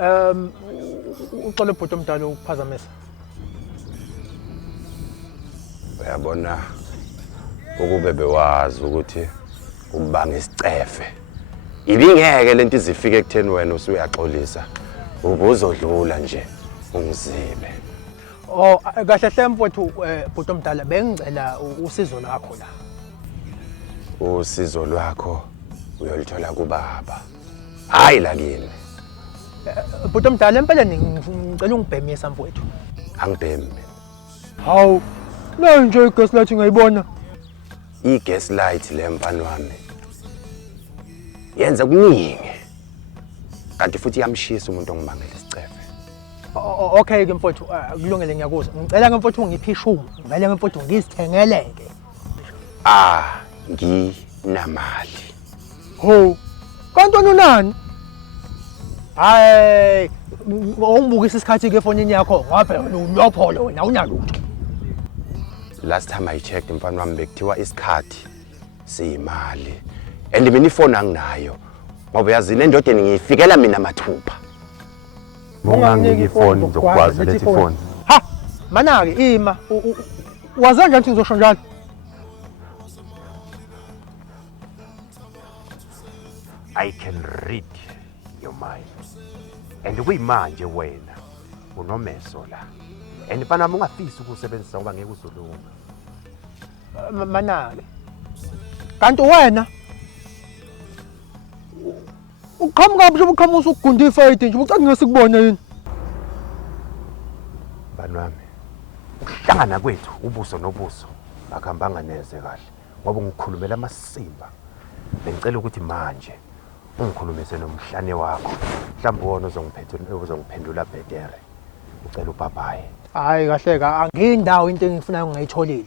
Uxole bhuti omdala ukuphazamisa. Uyabona ukube bewazi ukuthi ukubanga isicefe. Ibingeke lento izifike ekutheni wena usuyaxolisa. Ubuzodlula nje ungizibe. Oh kahle hle mfowethu bhuti omdala bengicela usizo lakho la. Usizo lwakho uyolithola kubaba. Hayi la kimi. Bhuti omdala empeleni ngicela ungibhemisa mfowethu. Angibhemi. Hawu la nje igas light ngayibona. I-gas light le mfana wami yenza kuningi kanti futhi yamshisa umuntu ongibangela isicefe. Okay ke mfowethu kulungile ngiyakuzwa. Ngicela ke mfowethu ungiphe ishumi. Ngicela ke mfowethu ngizithengeleke. Nginamali. Ho. Kanti unani? Hayi, ungibukisa isikhathi ke efonini yakho ngabe unopholo wena unalutho. Last time I checked mfana wami bekuthiwa isikhathi siyimali. And mina ifoni anginayo. Ngoba yazi le ndodeni ngiyifikela mina mathupha. Unganginiki ifoni ngizokwazi lethi ifoni. Ha, mana ke ima. Wazi njani ukuthi ngizosho njalo? I can read your mind. And kuyimanje wena unomeso la. And mfana wami ungafisi ukusebenzisa ngoba ngeke uzolunga. Mana ke. Kanti wena uqhamuka nje uqhamusa ukugunda ifayidi nje ucathi ngesikubona yini? Bani wami. Ukuhlangana kwethu ubuso nobuso akuhambanga neze kahle ngoba ngikhulumela amasimba. Bengicela ukuthi manje ungikhulumise nomhlane wakho. Mhlawumbe wona uzongiphendula bhetere. Ucela ubabhaye. Hayi kahle ka angindawo into engifuna ngayitholile.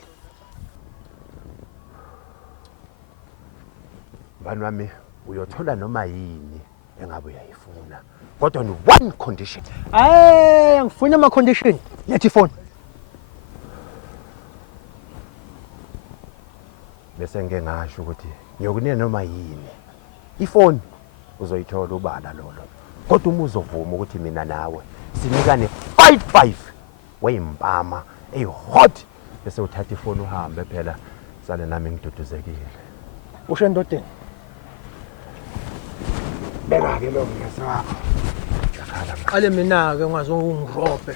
Bani wami uyothola noma yini engabe uyayifuna. Kodwa on one condition. Ngifuna ama condition. Lethi phone. Bese ngeke ngasho ukuthi ngiyokunena noma yini. Ifoni uzoyithola ubala lolo. Kodwa uma uzovuma ukuthi mina nawe sinikane 55 weyimpama ehot bese uthatha ifoni uhambe phela sale nami ngiduduzekile. Usho endodeni. Beka ke lo ngese wakho. Qale mina ke ungazo ungirobhe.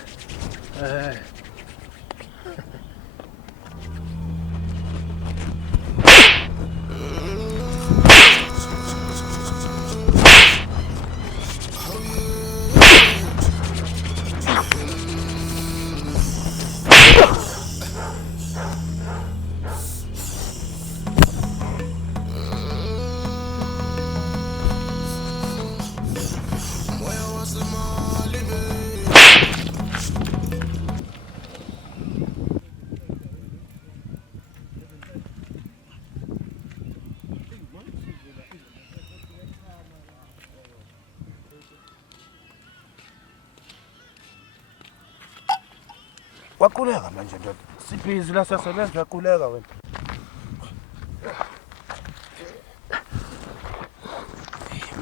Waquleka manje ndoda. Sibhizi la siyasebenza uyaquleka wena.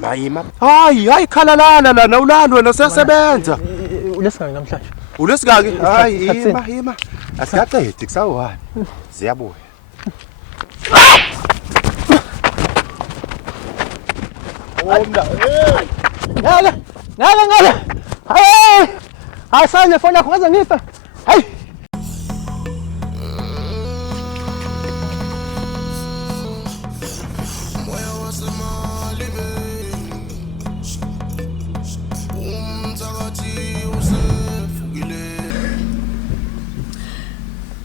Mayima. Hayi khalalana lana ulani wena siyasebenza. Ulesikake namhlanje. Ulesikake? Hayi ima. Asiyaqedi kusawani. Ziyabuya. Omla. Ngala. Hayi. Asanye phone yakho ngaze ngife. Hayi.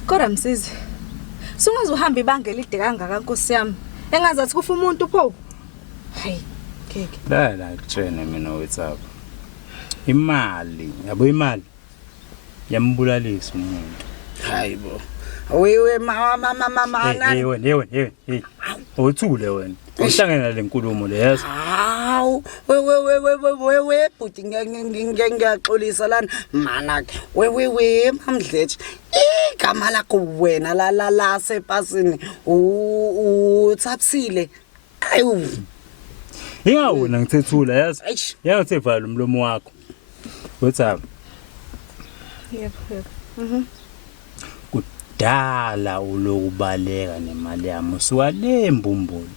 Kodwa Msizi, sungaze uhambe ibanga elide kangaka Nkosi yami. Engazathi kufa umuntu pho. Hayi, keke. La kutshene mina WhatsApp. Imali, yabo imali yambulalisa umuntu. Hayibo. Wewe mama. Hey wena. Uthule wena. Uhlangana lenkulumo leyazi. Hawu, wewe bhuti ngiyaxolisa lana mana ke. Wewe mamdlethi. Igama lakho wena la sepasini uThapsile. Hayu. Ingawona ngithethula yazi. Yangathevala umlomo wakho. WhatsApp Yebo. kudala ulokubaleka nemali yami usuka le mbumbulu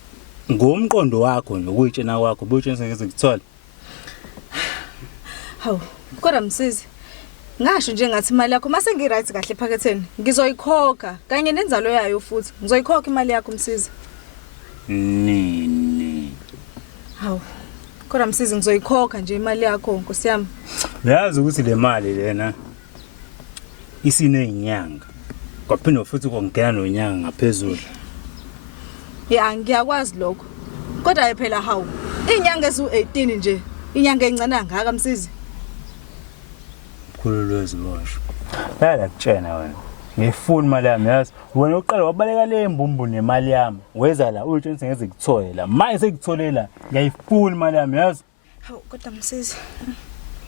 ngomqondo wakho nje ukuyitshena kwakho buyitshena ngeze kuthola Hawu, kodwa msisi. Ngasho nje ngathi imali yakho mase ngiright kahle ephaketheni. Ngizoyikhokha kanye nenzalo yayo futhi. Ngizoyikhokha imali yakho msisi. nini Hawu. Kodwa msisi ngizoyikhokha nje imali yakho Nkosi yami. uyazi ukuthi le mali lena isinezinyanga kwaphinde futhi kongena nonyanga ngaphezulu Ya ngiyakwazi lokho. Kodwa phela hawu. Inyanga ezu18 nje. Inyanga encane ngaka msisi. khululwezi bosho la kutshena wena ngifuna imali yami yazi wena uqala wabaleka le mbumbu nemali yami weza la uyitshena ngeze kuthole la manje sekutholela la ngiyayifuna imali yami yazi Hawu kodwa msisi.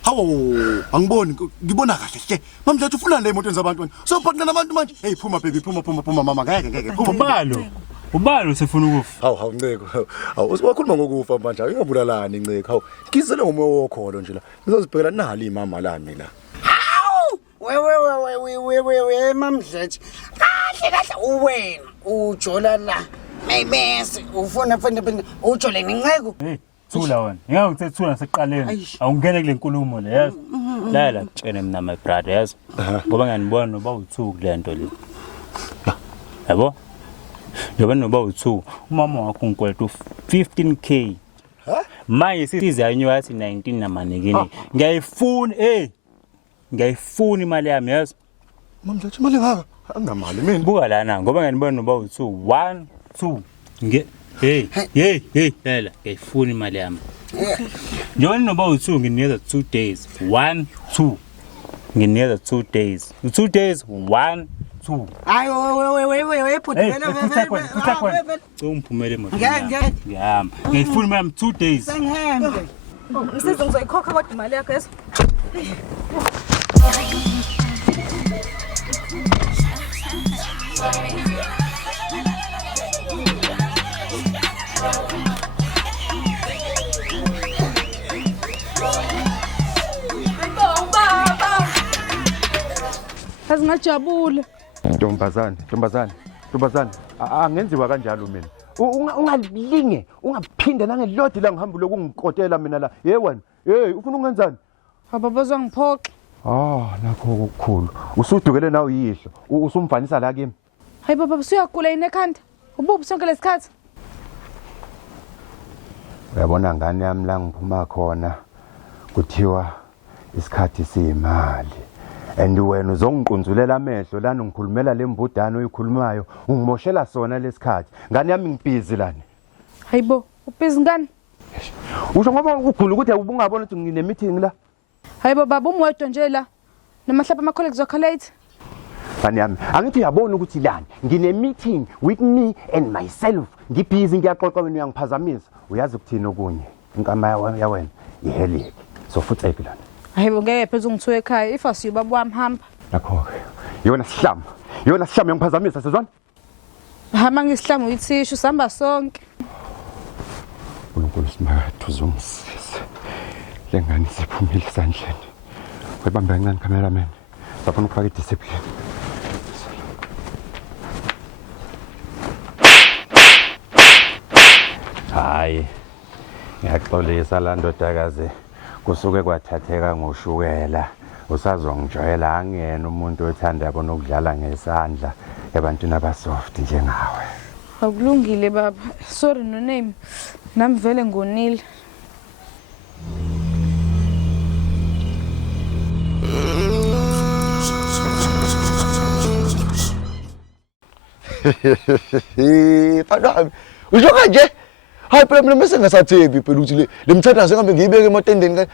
Hawu, angiboni ngibona kahle hle. Mamdlethu ufuna le emoto zabantu. So partner nabantu manje. Hey phuma baby phuma mama ngeke phuma. ubalo sefuna ukufa Hawu Nceko. Hawu usiwakhuluma ngokufa manje. Ungabulalani Nceko. Hawu ngizele ngomoya wokholo nje la. Ngizozibhekela nali imama lami la. Hawu we mamdlethi kahle uwena ujola la mayibese ufuna ujole Nceko hey thula wena ngeke thula naseqaleni awungene kule nkulumo le yazi la kutshene mina my brother yazi ngoba nganibona noba uthuku lento le yabo njoba noba uthuku umama wakho unkweleta 15k manje size yanyo yathi 19 namanekeni ngiyayifuna ngiyayifuna imali yami yazi Mamdlethu imali ngaka. Anginamali mina. buka lana ngoba nganibona noba uthuku 1 2 hey lela ngiyayifuna imali yami njoba noba uthuku nginikeza 2 days 1 2 nginikeza 2 days 2 days 1 2 hayi we phudela umphumele emoto ngiyahamba ngiyifuna imali 2 days sengihambe Msisi ngizoyikhokha kodwa imali yakho yeso. Azingajabula. Ntombazane angenziwa kanjalo mina ungalinge ungaphinde nangelodi la ngihamba lokungikotela mina la wena ufuna ungenzani Baba uzongiphoxa. nakho okukhulu usudukele nawe yihlo usumfanisa la kimi Hayi baba usuyagula yini ekhanda? Ububu sonke lesikhathi. uyabona ngane yami la ngiphuma khona kuthiwa isikhathi siyimali and wena uzongiqunzulela amehlo lana ngikhulumela lembudana oyikhulumayo ungimoshela sona lesikhathi ngane yami ngibhizi lana Hayibo ubhizi ngani? usho ngoba ugula ukuthi ubungabona ukuthi ngine meeting la Hayibo baba umwedwa nje la namahlapa ama colleagues wakhalate. Fani yami angithi uyabona ukuthi lana ngine meeting with me and myself ngibhizi ngiyaxoxa wena uyangiphazamisa uyazi ukuthini okunye inkama ya wena ihelike so futhi lana Hayibo ngeke phezulu ngithuwe ekhaya if asiyo baba wami hamba. nakho yona sihlamba yangiphazamisa sezwana Hama ngisihlamba uyithishu sihamba sonke. uNkulunkulu simakathu uzongisiza lengane siphumile esandleni webamba kancane cameraman safuna ukufaka idiscipline hayi ngiyaxolisa la ndodakazi kusuke kwathatheka ngoshukela usazongijwayela angena umuntu othanda yabona ukudlala ngesandla ebantwini abasoft njengawe Akulungile baba. Sorry no name. Nami vele ngonile. Padami. Usho kanje? Hayi phela mina mase ngasathebi phela ukuthi lemthandazo ngihambe ngiyibeke ematendeni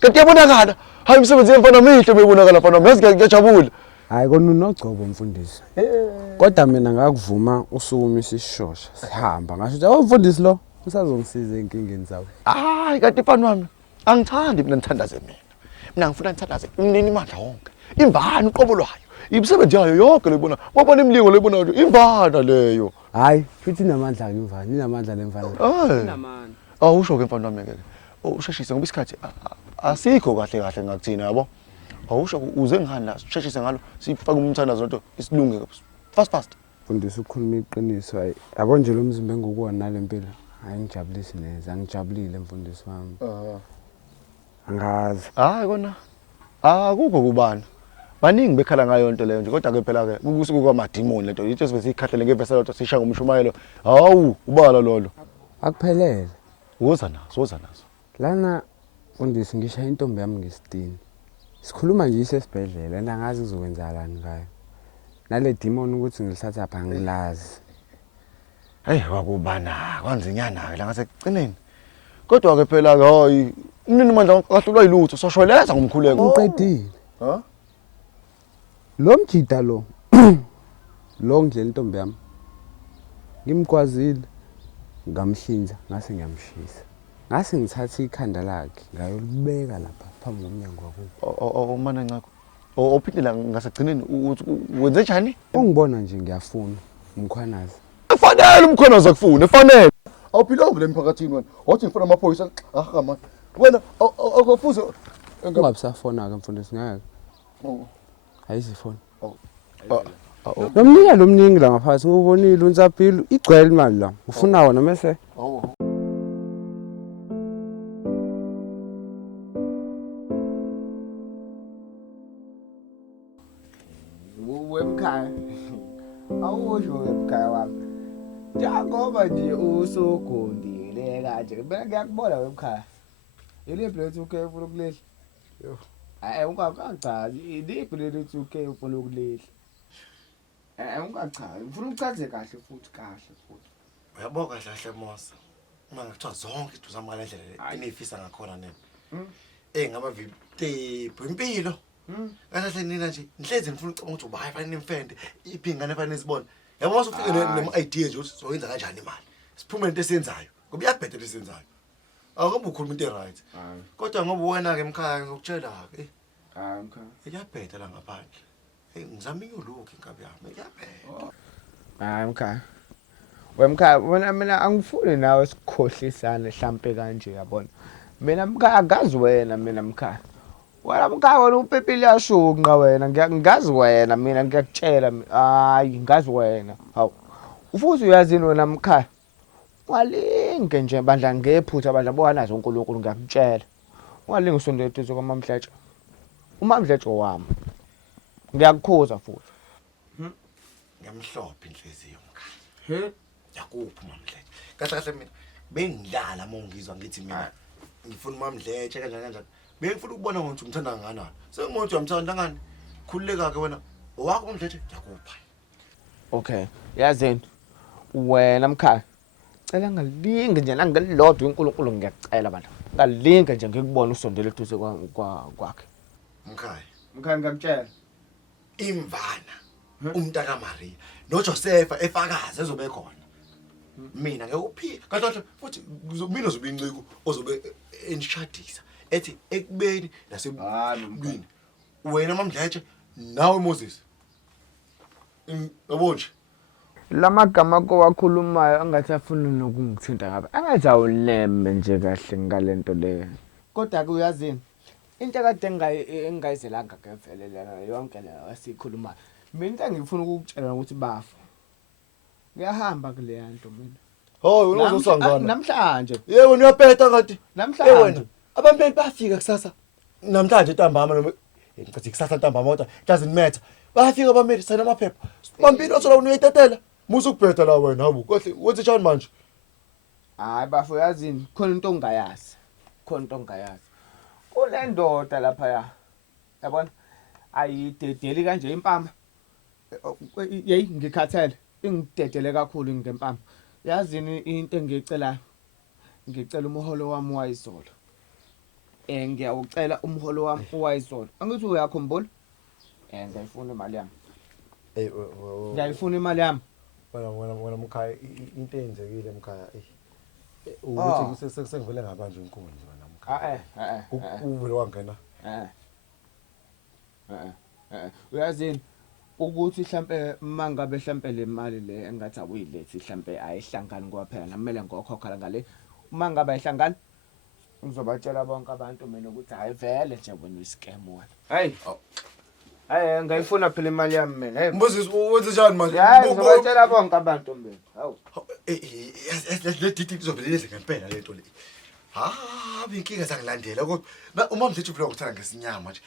kanti yabonakala. Hayi umsebenzi yemfana mihle beyibonakala mfana yazi ngiyajabula. Hayi kona unogcobo mfundisi. Kodwa mina ngakuvuma usukuma isishosha sihamba ngasho ukuthi awumfundisi lo usazongisiza enkingeni zawo. Hayi kanti mfana wami angithandi mina ngithandaze mina. Mina ngifuna ngithandaze umnini imandla wonke. Imvana uqobo lwayo. Imisebenzi yayo yonke lebona. Wabona imlingo lebona imvana leyo. Hayi futhi inamandla ngimvana, inamandla lemfana. Inamandla. Awusho ke mfana wami ngeke. Usheshise ngoba isikhathi asikho kahle kahle ngakuthina yabo. Awusho uze ngihani la sisheshise ngalo sifake umthandazo nto isilunge fast. Mfundisi ukhuluma iqiniso hayi. Yabo nje lo mzimba engukuwona nalempilo. Hayi ngijabulisi neze, angijabulile mfundisi wami. Angazi. Hayi kona. Akukho kubani. Baningi bekhala ngayo into leyo nje kodwa ke phela ke kusuku kwamadimoni lento yithi sibesikhahlela ngevesa lento sishaya ngomshumayelo. Hawu ubala lolo. Akuphelele. Woza nazo. Lana mfundisi ngishaya intombi yami ngesitini. Sikhuluma nje isesibhedlela nangazi kuzokwenzakalani ngayo. Nale demon ukuthi ngilithatha apha ngilazi. Hey wakubana kwanzinyana ke la ngasekugcineni. Kodwa ke phela ke hayi umnini manje kahlulwa yilutho soshweleza ngomkhuleko. Uqedile. Ha? Lo mjida lo. Lo ngidlela intombi yami. Ngimkwazile ngamhlinza ngase ngiyamshisa. Ngase ngithatha ikhanda lakhe ngayolibeka lapha phambi komnyango wakubo. Mana ncako. Ophindela ngasekugcineni wenze njani? Ungibona nje ngiyafuna umkhwanazi. Kufanele umkhwanazi akufune, efanele. Awuphilanga kule mphakathini wena. Wathi ngifuna amaphoyisa. Man. Wena akufuze Ungabisafona ke mfundisi ngeke. Ayizifona. Nomnika lo mningi la ngaphansi ngubonile uNtsapilo igcwele imali la. Ufuna wona mase? Wemkhaya. Awusho wemkhaya wami. Njengoba nje usogondile kanje, mina ngiyakubona wemkhaya. Ile plate uke ufuna ukulehla. Yo. Ungachazi, iliphi leli 2K ufuna ukulehla. Ungachazi, ufuna ukuchaze kahle futhi. Uyabo kahle Mosa. Uma ngithiwa zonke izinto zami ngale ndlela enifisa ngakhona nene. Ngama viptephu impilo. Kahle nina nje nihlezi nifuna ucabanga ukuthi ubayi fanele nimfende iphingane fanele nisibone. Yabo mase ufike nema idea nje ukuthi soyenza kanjani imali. Siphume into esenzayo. Ngoba iyabhedela esenzayo. Akuba ukhuluma into right. Kodwa ngoba wena ke emkhaya ngokutshela ke. Mkhaya. Iyabhedela la ngaphandle. Ngizama inyuluki inkabi yami. Iyabhedela. Mkhaya. Wemkhaya, mina angifuni nawe sikhohlisane mhlambe kanje yabona. Mina mkhaya akazi wena mina mkhaya. Wena mkhaya wena upepile yashuka wena ngiyazi wena mina ngiyakutshela hayi ngazi wena. Hawu. Ufuthi uyazini wena mkhaya. Walinge nje bandla ngephutha bandla bowanazo uNkulunkulu ngiyakutshela. Ungalinge usondele eduze kwaMamdletshe. uMamdletshe wami. Ngiyakukhuza futhi. Ngiyamhlopha inhliziyo mkhaya. Yakuphi uMamdletshe? Kahle mina bengidlala mongizwa ngithi mina ngifuna uMamdletshe kanjani. Bengifuna ukubona ukuthi umthanda kangakanani. Sengithi uyamthanda ngani? Khululeka ke wena. Owakho uMamdletshe yakupha. Okay. Yazini. Wena mkhaya. Cela ngalinge nje nangelilodwa uNkulunkulu ngiyacela bandla. Ngalinge nje ngikubona usondele eduze kwakhe. Mkhaya ngiyakutshela. Imvana umntaka Maria noJosepha efakazi ezobe khona. Mina ngekuphika kahle futhi mina uzobe inciko ozobe enishadisa ethi ekubeni nasebini. Wena Mamdletshe nawe Moses. Yabo nje. Lamagama kowakhulumayo angathi afuna nokungithinta ngabe. Angathi awuleme nje kahle ngalento le. Kodwa ke uyazini into kade engayizelanga ngevele lena yonke le wasikhulumayo. Mina into ngifuna ukukutshela ukuthi bafa. Ngiyahamba kule yanto mina. Hayi wena uzosangana. Namhlanje. Yebo uyaphetha kanti. Namhlanje. Wena abameli bafika kusasa. Namhlanje ntambama noma ngicathi kusasa ntambama kodwa doesn't matter. Bafika abameli sana amaphepha. Mampilo othola unoyitetela. Musu ukuphetha la wena habu. Kahle wenze njani manje? Hayi bafo yazini khona into ongayazi. Kule ndoda lapha ya. Yabona? Ayidedeli kanje impama. Yeyi ngikhathele. Ingidedele kakhulu ngempama. Yazini into engicelayo. Ngicela umholo wami wayizolo. Ngiyawucela umholo wami wayizolo. Angithi uyakhumbula? Ngiyayifuna imali yami. Ngiyayifuna imali yami. Wena mkhaya into eyenzekile mkhaya ukuthi sengivele ngabanje inkunzi wena mkhaya. Uvele wangena. Uyazini ukuthi mhlambe mangabe mhlambe le mali le engathi awuyilethi mhlambe ayihlangani kwaphela namele ngokhokhala ngale. Uma ngabe ayihlangani ngizobatshela bonke abantu mina ukuthi hayi vele nje bona iscam wena. Hayi ngayifuna phela imali yami mina. Hey Mbuzisi wenze njani manje? hayi ngizobatshela bonke abantu mina. Hawu. Le didi izobeleleze ngempela lento le. Inkinga zangilandela kodwa uma mdlethi phela ukuthanda ngesinyama nje.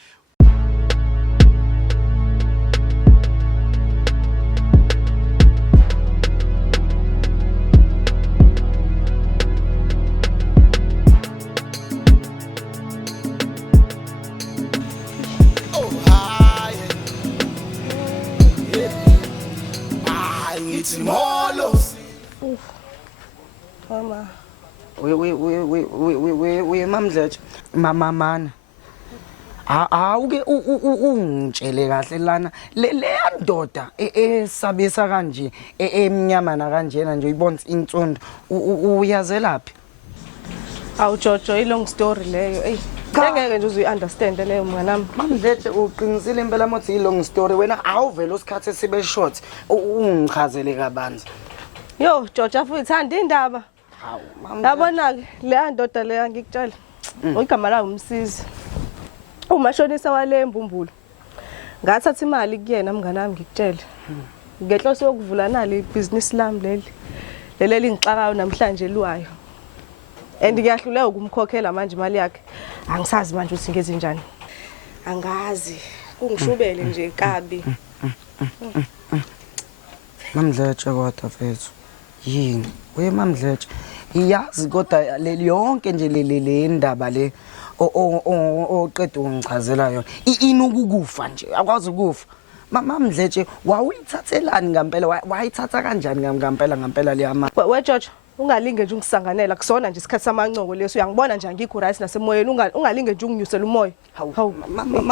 Mama. We mamdleje. Mama mana. Awuke ungitshele kahle lana le ndoda esabisa kanje emnyama na kanjena nje uyibona intsonto uyazelaphi? Awu Jojo ilong story leyo. Ey, ngeke nje uzuyiunderstand leyo mnganami. Mamdleje uqinisile impela mothi ilong story wena awuvela usikhathe sibe short ungichazele kabanzi. Yo Jojo afuthi thanda indaba. Hawu Yabona ke le ndoda leya ngikutshela. Igama la umsizi. Umashonisa wale mbumbulo. Ngathatha imali kuyena mnganami ngikutshela. Ngenhloso yokuvula nali ibusiness lami leli ngixakayo namhlanje luwayo. And ngiyahluleka ukumkhokhela manje imali yakhe. Angisazi manje ukuthi ngeze njani. Angazi. Kungishubele nje kabi. Mamdleje kodwa mfethu. Yini? We mamdleje. Iyazi kodwa le yonke nje le ndaba le oqeda ungichazela yona. Inukukufa nje. Akwazi ukufa. Mamdleje wawuyithathelani ngempela wayithatha kanjani ngempela le yama? We George ungalinge nje ungisanganela kusona nje isikhathi samancoko leso uyangibona nje ngikho right nasemoyeni ungalinge nje unginyusela umoya. Hawu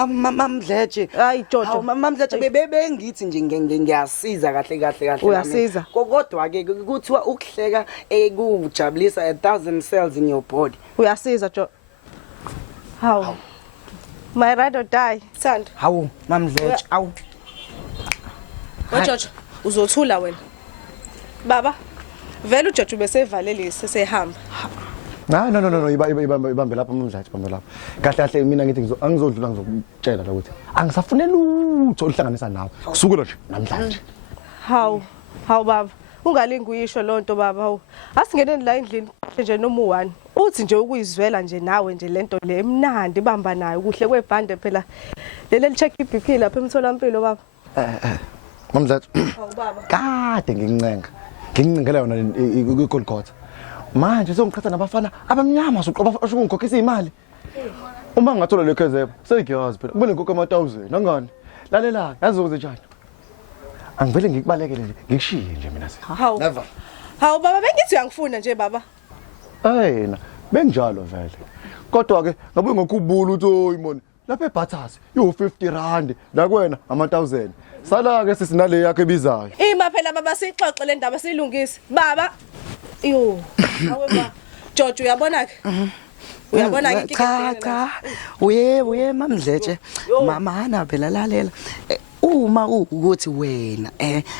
mamdleje. Hayi Jojo. Mamdleje bebengithi nje ngiyasiza kahle. Uyasiza. Kodwa ke kuthiwa ukuhleka ekujabulisa 1000 cells in your body. Uyasiza Jojo. Hawu. My ride or die. Sand. Hawu mamdleje awu. We Jojo uzothula wena. Baba vele uJojo besevalele sesehamba. No, ibambe lapha mamdleje, ibambe lapha. Kahle mina ngithi angizodlula ngizokutshela la ukuthi angisafune lutho oluhlanganisa nawe. Kusukela nje namhlanje. Hawu baba. Ungalingi uyisho lonto baba hawu. Asingeneni la endlini nje noma u1. Uthi nje ukuyizwela nje nawe nje lento le emnandi ibamba nayo kuhle kwebhande phela. Leli check iBP lapha emtholampilo baba. Mamdleje. Hawu baba. Kade ngingcingela yona iGolgotha. Manje sengichatha nabafana abamnyama usungikhokhisa imali. Uma ngathola le kezebo segiyazi phela kubone ngokho ama1000 nangani. Lalela yazi ukuthi njani. Angivele ngikubalekele nje ngikushiye nje mina se. Never. Hawu baba bengithi uyangifuna nje baba. Ayena benjalo vele. Kodwa ke ngabe ngokubula uthi oyimoni lapha eBhathasi yo50 rand la kuwena ama1000. Sala ke sisinale yakhe ebizayo. Ima phela baba sixoxe le ndaba silungise. Baba. Yo. Hawe ba. Jojo uyabona ke? Uyabona ke cha. Uye mamdleje. Mama ana phela lalela. Uma ukuthi wena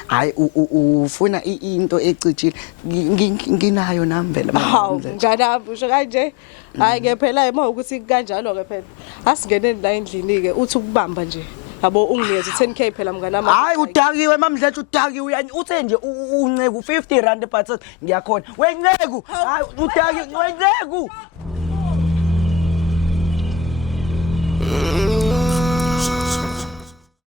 hayi ufuna into ecijile nginayo nami phela hawu nganabo usho kanje hayi ke phela ema ukuthi kanjalo ke phela asingeneni la endlini ke uthi ukubamba nje yabo unginikeza 10k phela mnganami hayi udakiwe mamdleje udakiwe uthe nje unceku 50 rand eBhathasi ngiyakhona wenceku hayi udakiwe wenceku